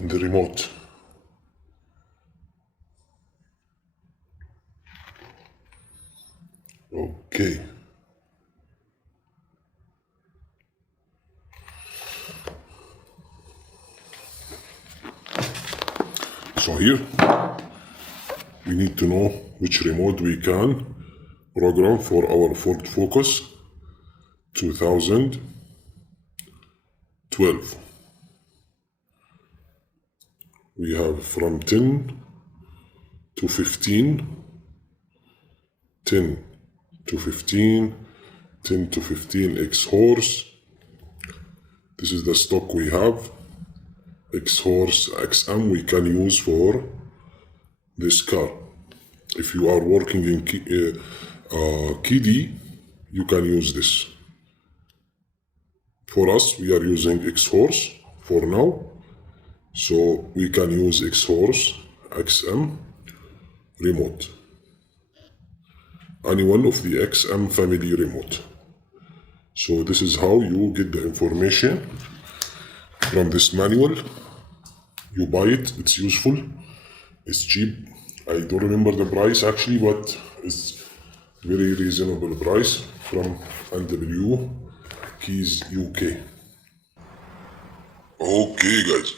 the remote. Okay. So here we need to know which remote we can program for our Ford Focus 2012. We have from 10 to 15, 10 to 15, 10 to 15 X horse. This is the stock we have. X horse XM we can use for this car. If you are working in KD, you can use this. For us, we are using X horse for now, so we can use X horse XM remote. Any one of the XM family remote. So this is how you get the information from this manual. You buy it, it's useful, it's cheap. I don't remember the price actually, but it's very reasonable price from NW Keys UK. Okay guys,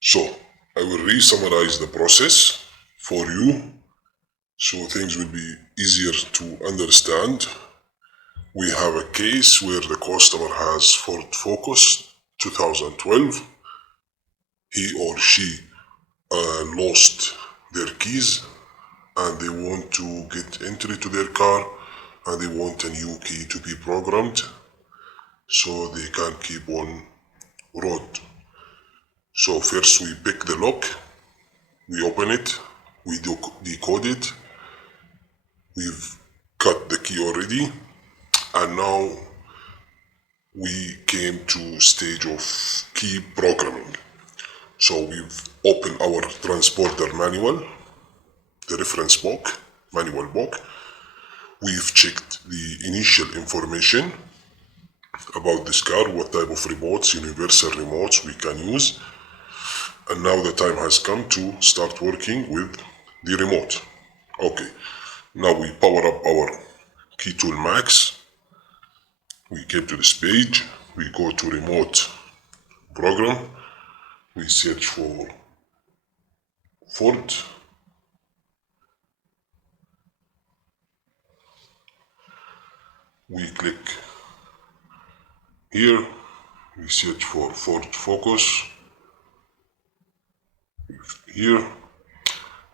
so I will re-summarize the process for you so things will be easier to understand. We have a case where the customer has Ford Focus 2012. He or she lost their keys and they want to get entry to their car and they want a new key to be programmed so they can keep on road. So first we pick the lock, we open it, we decode it, we've got the key already, and now we came to stage of key programming. So we've opened our transponder manual, the reference book, manual book. We've checked the initial information about this car, what type of remotes, universal remotes we can use. And now the time has come to start working with the remote. Okay, now we power up our key tool max. We came to this page, we go to remote program, we search for Ford. We click here, we search for Ford Focus. Here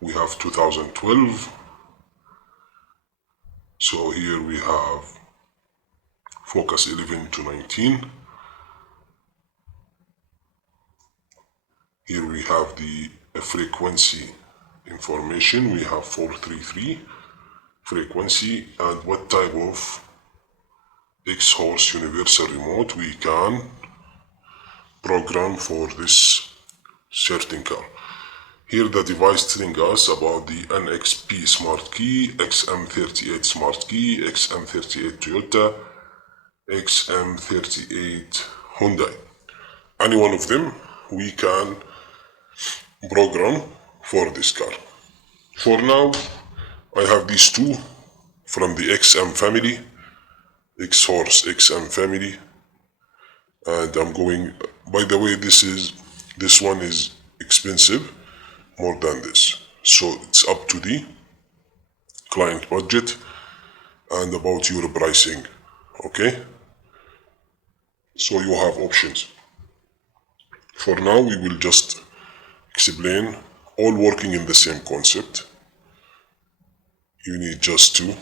we have 2012. So here we have Focus 11 to 19. Here we have the frequency information. We have 433 frequency and what type of X-Horse universal remote we can program for this certain car. Here the device telling us about the NXP smart key, XM38 smart key, XM38 Toyota, XM38 Hyundai. Any one of them we can program for this car. For now, I have these two from the XM family, X-Horse XM family, and I'm going, by the way, this one is expensive, more than this. So it's up to the client budget and about your pricing, okay? So you have options. For now, we will just explain, all working in the same concept. You need just to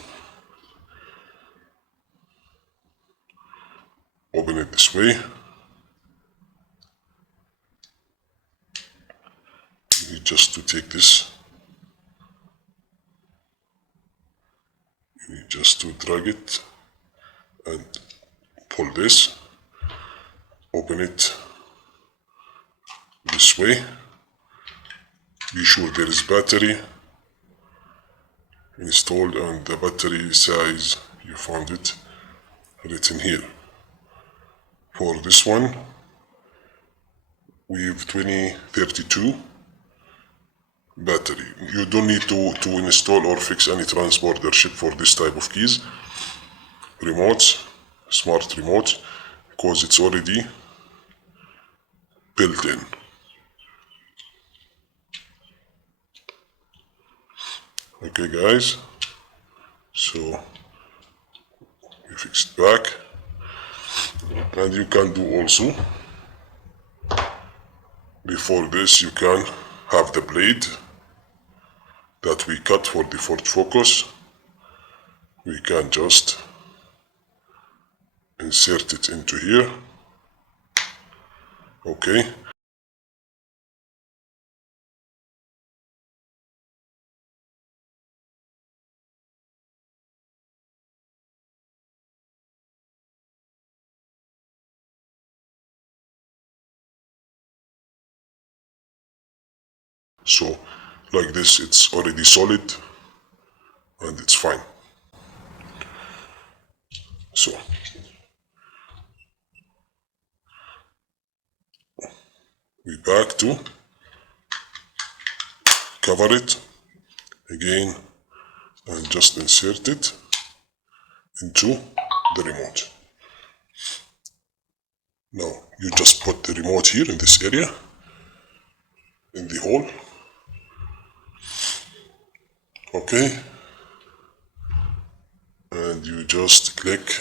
open it this way. You need just to take this. You need just to drag it and pull this. Open it this way. Be sure there is battery installed and the battery size, you found it written here. For this one, with 2032 battery. You don't need to install or fix any transponder chip for this type of keys. Remotes, smart remote, because it's already built in. Okay guys, so we fix it back, and you can do also, before this you can have the blade that we cut for the Ford Focus. We can just insert it into here. Okay. So like this, it's already solid and it's fine. So we back to cover it again and just insert it into the remote. Now you just put the remote here in this area, in the hole. Okay, and you just click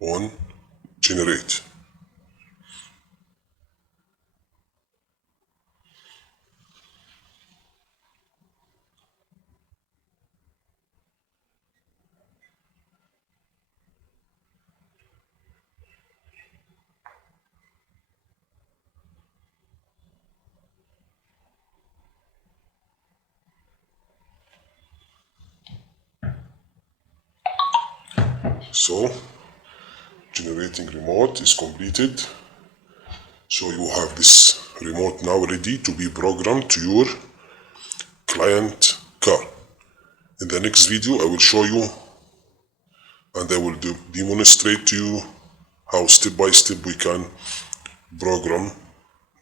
on generate. So generating remote is completed. So you have this remote now ready to be programmed to your client car. In the next video I will show you and I will demonstrate to you how step by step we can program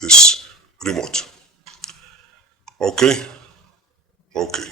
this remote. Okay? Okay.